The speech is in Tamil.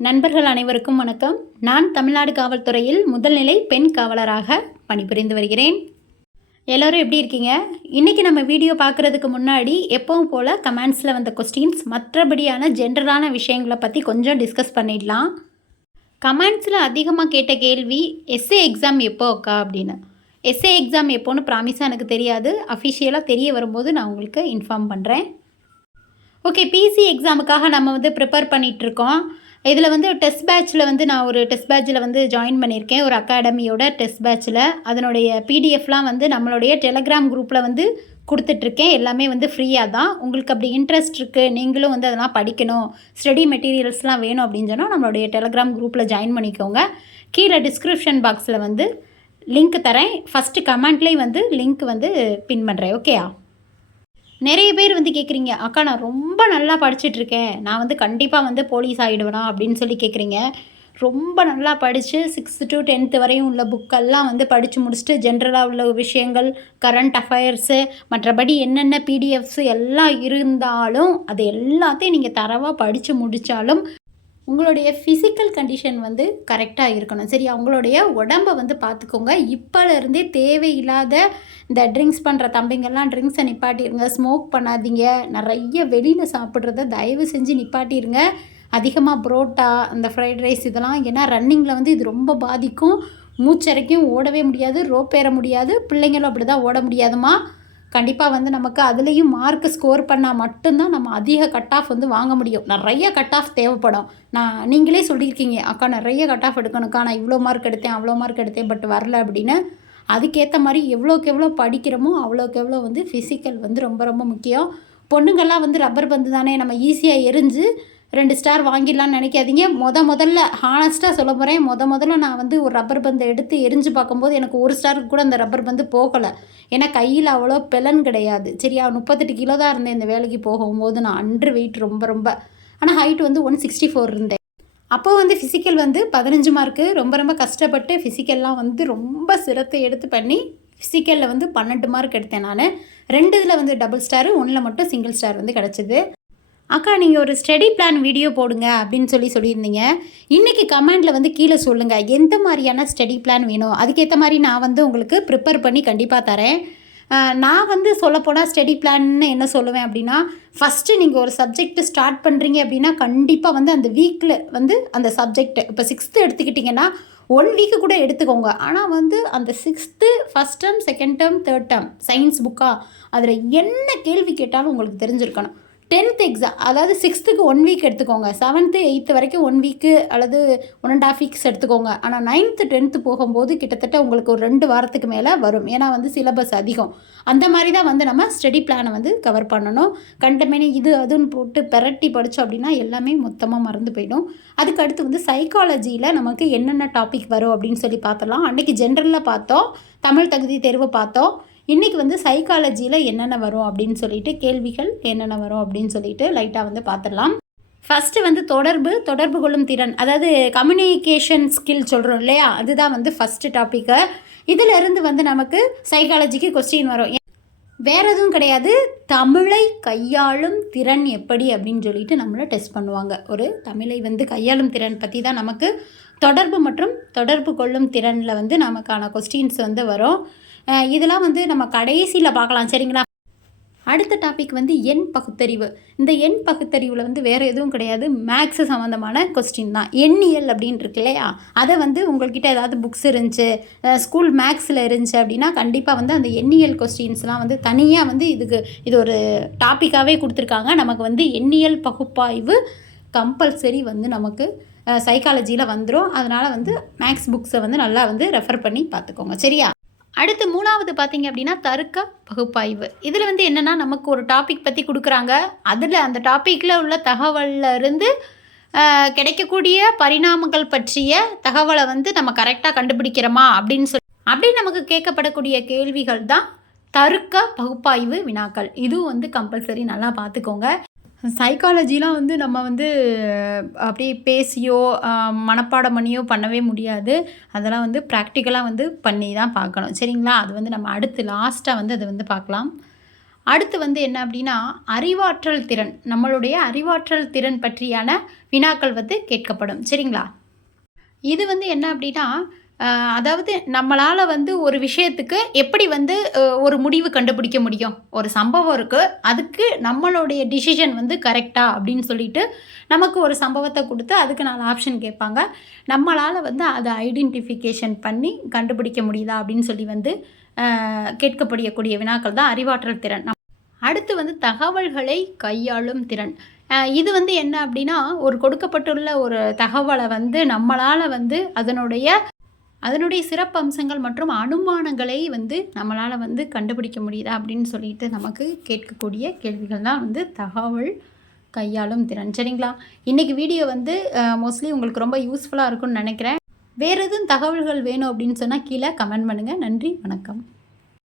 நண்பர்கள் அனைவருக்கும் வணக்கம். நான் தமிழ்நாடு காவல்துறையில் முதல்நிலை பெண் காவலராக பணிபுரிந்து வருகிறேன். எல்லோரும் எப்படி இருக்கீங்க? இன்றைக்கி நம்ம வீடியோ பார்க்குறதுக்கு முன்னாடி எப்பவும் போல் கமெண்ட்ஸில் வந்த கொஸ்டின்ஸ் மற்றபடியான ஜென்ரலான விஷயங்களை பற்றி கொஞ்சம் டிஸ்கஸ் பண்ணிடலாம். கமெண்ட்ஸில் அதிகமாக கேட்ட கேள்வி எஸ்ஏ எக்ஸாம் எப்போ அக்கா அப்படின்னு. எஸ்ஏ எக்ஸாம் எப்போன்னு ப்ராமிஸாக எனக்கு தெரியாது. அஃபிஷியலாக தெரிய வரும்போது நான் உங்களுக்கு இன்ஃபார்ம் பண்ணுறேன் ஓகே பிசி எக்ஸாமுக்காக நம்ம வந்து ப்ரிப்பேர் பண்ணிகிட்ருக்கோம் இதில் வந்து டெஸ்ட் பேட்ச்சில் வந்து நான் ஒரு டெஸ்ட் பேட்ச்சில் வந்து ஜாயின் பண்ணியிருக்கேன். ஒரு அகாடமியோட டெஸ்ட் பேட்ச்சில் அதனுடைய பிடிஎஃப்லாம் வந்து நம்மளுடைய டெலகிராம் குரூப்பில் வந்து கொடுத்துட்ருக்கேன். எல்லாமே வந்து ஃப்ரீயாக தான். உங்களுக்கு அப்படி இன்ட்ரெஸ்ட் இருக்குது நீங்களும் வந்து அதெல்லாம் படிக்கணும் ஸ்டடி மெட்டீரியல்ஸ்லாம் வேணும் அப்படின்னு சொன்னால் நம்மளுடைய டெலகிராம் குரூப்பில் ஜாயின் பண்ணிக்கோங்க. கீழே டிஸ்கிரிப்ஷன் பாக்ஸில் வந்து லிங்க் தரேன். ஃபஸ்ட்டு கமெண்ட்லேயும் வந்து லிங்க் வந்து பின் பண்ணுறேன் ஓகேயா நிறைய பேர் வந்து கேட்குறீங்க அக்கா நான் ரொம்ப நல்லா படிச்சுட்ருக்கேன். நான் வந்து கண்டிப்பாக வந்து போலீஸ் ஆகிடுவேனா அப்படின்னு சொல்லி கேட்குறீங்க ரொம்ப நல்லா படித்து சிக்ஸ்த்து டு டென்த்து வரையும் உள்ள புக்கெல்லாம் வந்து படித்து முடிச்சுட்டு ஜென்ரலாக உள்ள விஷயங்கள் கரண்ட் அஃபயர்ஸு மற்றபடி என்னென்ன பிடிஎஃப்ஸு எல்லாம் இருந்தாலும் அது எல்லாத்தையும் நீங்கள் தரவாக படித்து முடித்தாலும் உங்களுடைய ஃபிசிக்கல் கண்டிஷன் வந்து கரெக்டாக இருக்கணும். சரி அவங்களுடைய உடம்பை வந்து பார்த்துக்கோங்க இப்போலேருந்தே தேவையில்லாத இந்த ட்ரிங்க்ஸ் பண்ணுற தம்பிங்கெல்லாம் ட்ரிங்க்ஸை நிப்பாட்டிடுங்க ஸ்மோக் பண்ணாதீங்க. நிறைய வெளியில் சாப்பிட்றத தயவு செஞ்சு நிப்பாட்டிடுங்க அதிகமாக புரோட்டா அந்த ஃப்ரைட் ரைஸ் இதெல்லாம் ஏன்னா ரன்னிங்கில் வந்து இது ரொம்ப பாதிக்கும். மூச்சரைக்கும் ஓடவே முடியாது ரோப் ஏற முடியாது. பிள்ளைங்களும் அப்படி தான் ஓட முடியாதுமா கண்டிப்பாக வந்து நமக்கு அதுலேயும் மார்க் ஸ்கோர் பண்ணால் மட்டும்தான் நம்ம அதிக கட் ஆஃப் வந்து வாங்க முடியும். நிறைய கட் ஆஃப் தேவைப்படும். நான் நீங்களே சொல்லியிருக்கீங்க அக்கா நிறைய கட் ஆஃப் எடுக்கணுக்கா நான் இவ்வளோ மார்க் எடுத்தேன் அவ்வளோ மார்க் எடுத்தேன் பட் வரல அப்படின்னு. அதுக்கேற்ற மாதிரி எவ்வளோக்கு எவ்வளோ படிக்கிறோமோ அவ்வளோக்கு எவ்வளோ வந்து ஃபிசிக்கல் வந்து ரொம்ப ரொம்ப முக்கியம். பொண்ணுங்கள்லாம் வந்து ரப்பர் பந்து தானே நம்ம ஈஸியாக எரிஞ்சு ரெண்டு ஸ்டார் வாங்கிடலான்னு நினைக்காதீங்க. முத முதல்ல ஹானஸ்ட்டாக சொல்ல போகிறேன் முத முதல்ல நான் வந்து ஒரு ரப்பர் பந்தை எடுத்து எரிஞ்சு பார்க்கும்போது எனக்கு ஒரு ஸ்டாருக்கு கூட அந்த ரப்பர் பந்து போகலை. ஏன்னா கையில் அவ்வளோ பெலன் கிடையாது. சரியா முப்பத்தெட்டு கிலோ தான் இருந்தேன் இந்த வேலைக்கு போகும்போது. நான் அன்று வெயிட் ரொம்ப ரொம்ப. ஆனால் ஹைட் வந்து ஒன் சிக்ஸ்டி ஃபோர் இருந்தேன். அப்போது வந்து ஃபிசிக்கல் வந்து பதினஞ்சு மார்க்கு ரொம்ப ரொம்ப கஷ்டப்பட்டு ஃபிசிக்கல்லாம் வந்து ரொம்ப சிரத்தை எடுத்து பண்ணி ஃபிசிக்கலில் வந்து பன்னெண்டு மார்க் எடுத்தேன் நான். ரெண்டு இதில் வந்து டபுள் ஸ்டாரு ஒன்றில் மட்டும் சிங்கிள் ஸ்டார் வந்து கிடச்சிது. அக்கா நீங்கள் ஒரு ஸ்டடி பிளான் வீடியோ போடுங்க அப்படின்னு சொல்லி சொல்லியிருந்தீங்க. இன்றைக்கி கமெண்டில் வந்து கீழே சொல்லுங்கள் எந்த மாதிரியான ஸ்டடி பிளான் வேணும்? அதுக்கேற்ற மாதிரி நான் வந்து உங்களுக்கு ப்ரிப்பேர் பண்ணி கண்டிப்பாக தரேன். நான் வந்து சொல்லப்போனால் ஸ்டடி பிளான்னு என்ன சொல்லுவேன் அப்படின்னா ஃபஸ்ட்டு நீங்கள் ஒரு சப்ஜெக்ட் ஸ்டார்ட் பண்ணுறீங்க அப்படின்னா கண்டிப்பாக வந்து அந்த வீக்கில் வந்து அந்த சப்ஜெக்ட் இப்போ சிக்ஸ்த்து எடுத்துக்கிட்டிங்கன்னா ஒன் வீக்கு கூட எடுத்துக்கோங்க. ஆனால் வந்து அந்த sixth first term second term third term science புக்காக அதில் என்ன கேள்வி கேட்டாலும் உங்களுக்கு தெரிஞ்சிருக்கணும். டென்த் எக்ஸாம் அதாவது சிக்ஸ்த்துக்கு ஒன் வீக் எடுத்துக்கோங்க. செவன்த்து எயித்து வரைக்கும் ஒன் வீக்கு அல்லது ஒன் அண்ட் ஆஃப் வீக்ஸ் எடுத்துக்கோங்க. ஆனால் நைன்த்து டென்த்து போகும்போது கிட்டத்தட்ட உங்களுக்கு ஒரு ரெண்டு வாரத்துக்கு மேலே வரும். ஏன்னா வந்து சிலபஸ் அதிகம். அந்த மாதிரி தான் வந்து நம்ம ஸ்டடி பிளானை வந்து கவர் பண்ணணும். கண்டமேனி இது அதுன்னு போட்டு பெரட்டி படித்தோம் அப்படின்னா எல்லாமே மொத்தமாக மறந்து போயிடும். அதுக்கு அடுத்து வந்து சைக்காலஜியில் நமக்கு என்னென்ன டாபிக் வரும் அப்படின்னு சொல்லி பார்த்தலாம் அன்றைக்கி ஜென்ரலில் பார்த்தோம். தமிழ் தகுதி தேர்வு பார்த்தோம். இன்றைக்கி வந்து சைக்காலஜியில் என்னென்ன வரும் அப்படின்னு சொல்லிட்டு கேள்விகள் என்னென்ன வரும் அப்படின்னு சொல்லிட்டு லைட்டாக வந்து பார்த்துடலாம் ஃபஸ்ட்டு வந்து தொடர்பு தொடர்பு கொள்ளும் திறன். அதாவது கம்யூனிகேஷன் ஸ்கில் சொல்கிறோம் இல்லையா? அதுதான் வந்து ஃபஸ்ட்டு டாப்பிக்கு இதிலிருந்து வந்து நமக்கு சைக்காலஜிக்கு கொஸ்டின் வரும். வேறு எதுவும் கிடையாது. தமிழை கையாளும் திறன் எப்படி அப்படின்னு சொல்லிட்டு நம்மளை டெஸ்ட் பண்ணுவாங்க. ஒரு தமிழை வந்து கையாளும் திறன் பற்றி தான் நமக்கு தொடர்பு மற்றும் தொடர்பு கொள்ளும் திறனில் வந்து நமக்கான கொஸ்டின்ஸ் வந்து வரும். இதெல்லாம் வந்து நம்ம கடைசியில் பார்க்கலாம் சரிங்களா? அடுத்த டாபிக் வந்து எண் பகுத்தறிவு. இந்த எண் பகுத்தறிவில் வந்து வேறு எதுவும் கிடையாது. மேக்ஸு சம்மந்தமான கொஸ்டின் தான். எண்ணியல் அப்படின்னு இருக்கு இல்லையா? அதை வந்து உங்கள்கிட்ட ஏதாவது புக்ஸ் இருந்துச்சு ஸ்கூல் மேக்ஸில் இருந்துச்சு அப்படின்னா கண்டிப்பாக வந்து அந்த எண்ணியல் கொஸ்டின்ஸ்லாம் வந்து தனியாக வந்து இதுக்கு இது ஒரு டாப்பிக்காகவே கொடுத்துருக்காங்க. நமக்கு வந்து எண்ணியல் பகுப்பாய்வு கம்பல்சரி வந்து நமக்கு சைக்காலஜியில் வந்துடும் அதனால் வந்து மேக்ஸ் புக்ஸை வந்து நல்லா வந்து ரெஃபர் பண்ணி பார்த்துக்கோங்க சரியா? அடுத்து மூணாவது பார்த்தீங்க அப்படின்னா தருக்க பகுப்பாய்வு. இதில் வந்து என்னென்னா நமக்கு ஒரு டாபிக் பற்றி கொடுக்குறாங்க. அதில் அந்த டாப்பிக்கில் உள்ள தகவலில் இருந்து கிடைக்கக்கூடிய பரிணாமங்கள் பற்றிய தகவலை வந்து நம்ம கரெக்டாக கண்டுபிடிக்கிறோமா அப்படின்னு சொல்லி. அப்படி நமக்கு கேட்கப்படக்கூடிய கேள்விகள் தான் தருக்க பகுப்பாய்வு வினாக்கள். இதுவும் வந்து கம்பல்சரி நல்லா பார்த்துக்கோங்க. சைக்காலஜிலாம் வந்து நம்ம வந்து அப்படியே பேசியோ மனப்பாடம் பண்ணியோ பண்ணவே முடியாது. அதெல்லாம் வந்து ப்ராக்டிக்கலாக வந்து பண்ணி தான் பார்க்கணும். சரிங்களா? அது வந்து நம்ம அடுத்து லாஸ்ட்டாக வந்து அதை வந்து பார்க்கலாம். அடுத்து வந்து என்ன அப்படின்னா அறிவாற்றல் திறன். நம்மளுடைய அறிவாற்றல் திறன் பற்றியான வினாக்கள் வந்து கேட்கப்படும். சரிங்களா? இது வந்து என்ன அப்படின்னா அதாவது நம்மளால் வந்து ஒரு விஷயத்துக்கு எப்படி வந்து ஒரு முடிவு கண்டுபிடிக்க முடியும்? ஒரு சம்பவம் இருக்குது அதுக்கு நம்மளுடைய டிசிஷன் வந்து கரெக்டா அப்படின்னு சொல்லிட்டு நமக்கு ஒரு சம்பவத்தை கொடுத்து அதுக்கு நாலு ஆப்ஷன் கேட்பாங்க. நம்மளால் வந்து அதை ஐடென்டிஃபிகேஷன் பண்ணி கண்டுபிடிக்க முடியுதா அப்படின்னு சொல்லி வந்து கேட்கப்படக்கூடிய வினாக்கள் தான் அறிவாற்றல் திறன். அடுத்து வந்து தகவல்களை கையாளும் திறன். இது வந்து என்ன அப்படின்னா ஒரு கொடுக்கப்பட்டுள்ள ஒரு தகவலை வந்து நம்மளால் வந்து அதனுடைய அதனுடைய சிறப்பு அம்சங்கள் மற்றும் அனுமானங்களை வந்து நம்மளால் வந்து கண்டுபிடிக்க முடியுதா அப்படின்னு சொல்லிட்டு நமக்கு கேட்கக்கூடிய கேள்விகள் தான் வந்து தகவல் கையாளும் திறன். சரிங்களா? இன்றைக்கி வீடியோ வந்து மோஸ்ட்லி உங்களுக்கு ரொம்ப யூஸ்ஃபுல்லாக இருக்கும்னு நினைக்கிறேன். வேறு எதுவும் தகவல்கள் வேணும் அப்படின்னு சொன்னால் கீழே கமெண்ட் பண்ணுங்கள் நன்றி வணக்கம்.